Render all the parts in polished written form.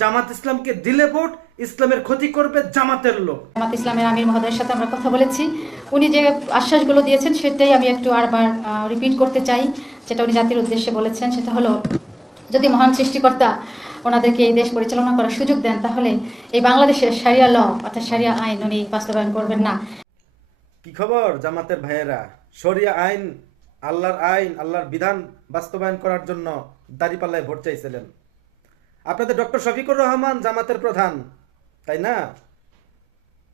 জামাত ইসলামকে দিলে ভোট ইসলামের ক্ষতি করবে জামাতের লোক। জামাত ইসলামের আমির মহোদয়ের সাথে আমরা কথা বলেছি, উনি যে আশ্বাসগুলো দিয়েছেন সেটাই আমি একটু আরবার রিপিট করতে চাই। যেটা উনি জাতির উদ্দেশ্যে বলেছেন সেটা হলো, যদি মহান সৃষ্টিকর্তা ওনাদেরকে এই দেশ পরিচালনা করার সুযোগ দেন তাহলে এই বাংলাদেশের শারিয়া ল অর্থাৎ শারিয়া আইন উনি বাস্তবায়ন করবেন না। কি খবর জামাতের ভাইয়েরা? শরিয়া আইন, আল্লাহর বিধান বাস্তবায়ন করার জন্য দাঁড়িপাল্লায় ভোট চাইছিলেন আপনাদের ডক্টর শফিকুর রহমান, জামাতের প্রধান, তাই না?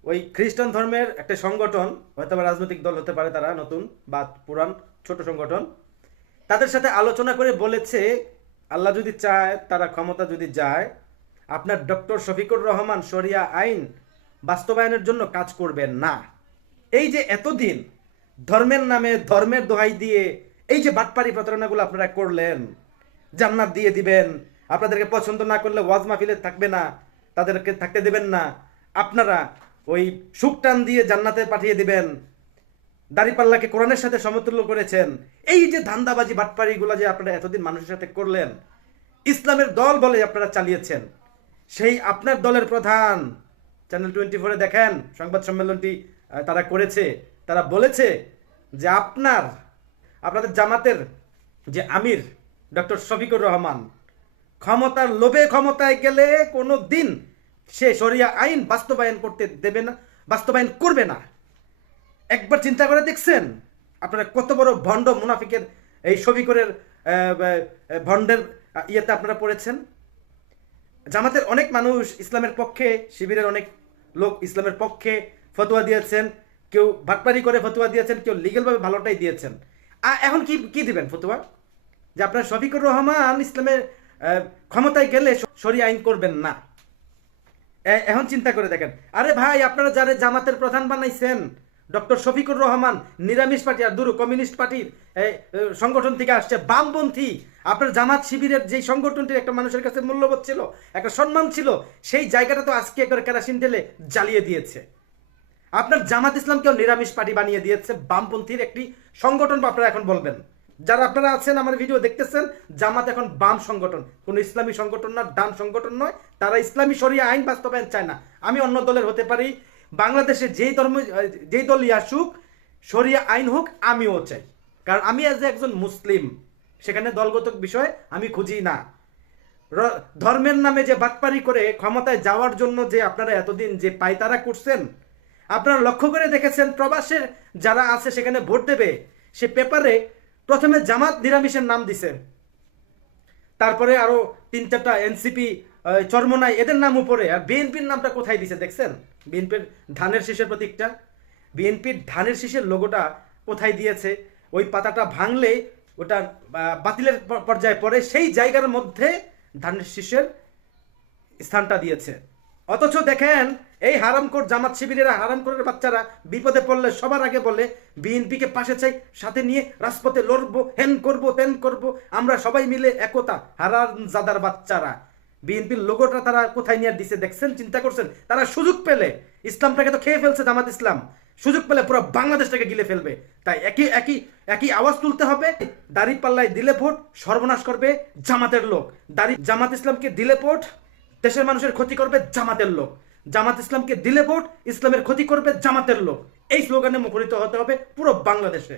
ওই খ্রিস্টান ধর্মের একটা সংগঠন, হয়তো রাজনৈতিক দল হতে পারে, তারা নতুন বা পুরান ছোট সংগঠন, তাদের সাথে আলোচনা করে বলেছে আল্লাহ যদি চায়, তারা ক্ষমতা যদি যায়, আপনার ডক্টর শফিকুর রহমান শরিয়া আইন বাস্তবায়নের জন্য কাজ করবেন না। এই যে এতদিন ধর্মের নামে ধর্মের দোহাই দিয়ে এই যে বাটপারি প্রতারণাগুলো আপনারা করলেন, জান্নাত দিয়ে দিবেন, আপনাদেরকে পছন্দ না করলে ওয়াজ মাহফিলে থাকবে না, তাদেরকে থাকতে দেবেন না, আপনারা ওই সুকটান দিয়ে জান্নাতে পাঠিয়ে দিবেন, দাড়িপাল্লাকে কোরআনের সাথে সমতুল্য করেছেন, এই যে ধান্দাবাজি বাটপারিগুলো যে আপনারা এতদিন মানুষের সাথে করলেন, ইসলামের দল বলে আপনারা চালিয়েছেন, সেই আপনার দলের প্রধান চ্যানেল 24-এ দেখেন সংবাদ সম্মেলনটি তারা করেছে। তারা বলেছে যে আপনাদের জামাতের যে আমির ডক্টর শফিকুর রহমান ক্ষমতার লোভে ক্ষমতায় গেলে কোনো দিন সে শরিয়া আইন বাস্তবায়ন করতে দেবে না, বাস্তবায়ন করবে না। একবার চিন্তা করে দেখছেন আপনারা কত বড় ভণ্ড মুনাফিকের এই শফিকুরের ভণ্ডের ইয়েতে আপনারা পড়েছেন? জামাতের অনেক মানুষ ইসলামের পক্ষে, শিবিরের অনেক লোক ইসলামের পক্ষে ফতোয়া দিয়েছেন, কেউ ভাটপারি করে ফতোয়া দিয়েছেন, কেউ লিগেলভাবে ভালোটাই দিয়েছেন। এখন কি দিবেন ফতোয়া? যে আপনার শফিকুর রহমান ইসলামের ক্ষমতায় গেলে শরিয়া আইন করবেন না। এখন চিন্তা করে দেখেন, আরে ভাই, আপনারা যারা জামাতের প্রধান বানাইছেন ডক্টর শফিকুর রহমান নিরামিষ পার্টি আর দুরু কমিউনিস্ট পার্টির সংগঠন থেকে আসছে, বামপন্থী। আপনার জামাত শিবিরের যে সংগঠনটির একটা মানুষের কাছে মূল্যবোধ ছিল, একটা সম্মান ছিল, সেই জায়গাটা তো আজকে একবার কেরাসিন ঢেলে জ্বালিয়ে দিয়েছে। আপনার জামাত ইসলামকেও নিরামিষ পার্টি বানিয়ে দিয়েছে, বামপন্থীর একটি সংগঠন আপনারা এখন বলবেন। যারা আপনারা আছেন আমার ভিডিও দেখতেছেন, জামাত এখন বাম সংগঠন, কোনো ইসলামী সংগঠন না, ডান সংগঠন নয়। তারা ইসলামী শরিয়া আইন বাস্তবায়ন চায় না। আমি অন্য দলের হতে পারি, বাংলাদেশে যেই দলই আসুক শরিয়া আইন হোক আমিও চাই, কারণ আমি এজ একজন মুসলিম, সেখানে দলগত বিষয় আমি খুঁজি না। ধর্মের নামে যে বাটপারি করে ক্ষমতায় যাওয়ার জন্য যে আপনারা এতদিন যে পায়তারা করছেন, আপনারা লক্ষ্য করে দেখেছেন প্রবাসের যারা আছে সেখানে ভোট দেবে, সে পেপারে প্রথমে জামাত নিরামিষের নাম দিছে, তারপরে আরো 3-4টা এনসিপি, চরমনাই, এদের নাম উপরে, আর বিএনপির নামটা কোথায় দিছে দেখছেন? বিএনপির ধানের শীষের প্রতীকটা, বিএনপির ধানের শীষের লোগোটা কোথায় দিয়েছে? ওই পাতাটা ভাঙলে ওটা বাতিলের পর্যায়ে পড়ে, সেই জায়গার মধ্যে ধানের শীষের স্থানটা দিয়েছে। অথচ দেখেন এই হারামখোর জামাত শিবিরেরা, হারামখোরের বাচ্চারা বিপদে পড়লে সবার আগে বলে বিএনপিকে পাশে চাই, সাথে নিয়ে রাজপথে লড়বো, হেন করব তেন করব, আমরা সবাই মিলে একতা। হারামজাদার বাচ্চারা, বিএনপির লোগোটা তারা কোথায় নিয়ে দিছে দেখছেন? চিন্তা করছেন? তারা সুযোগ পেলে, ইসলামটাকে তো খেয়ে ফেলছে জামাত ইসলাম, সুযোগ পেলে পুরো বাংলাদেশটাকে গিলে ফেলবে। তাই একই আওয়াজ তুলতে হবে, দাড়িপাল্লায় দিলে ভোট সর্বনাশ করবে জামাতের লোক, জামাত ইসলামকে দিলে ভোট দেশের মানুষের ক্ষতি করবে জামাতের লোক, জামাত ইসলামকে দিলে ভোট ইসলামের ক্ষতি করবে জামাতের লোক। এই স্লোগানে মুখরিত হতে হবে পুরো বাংলাদেশে।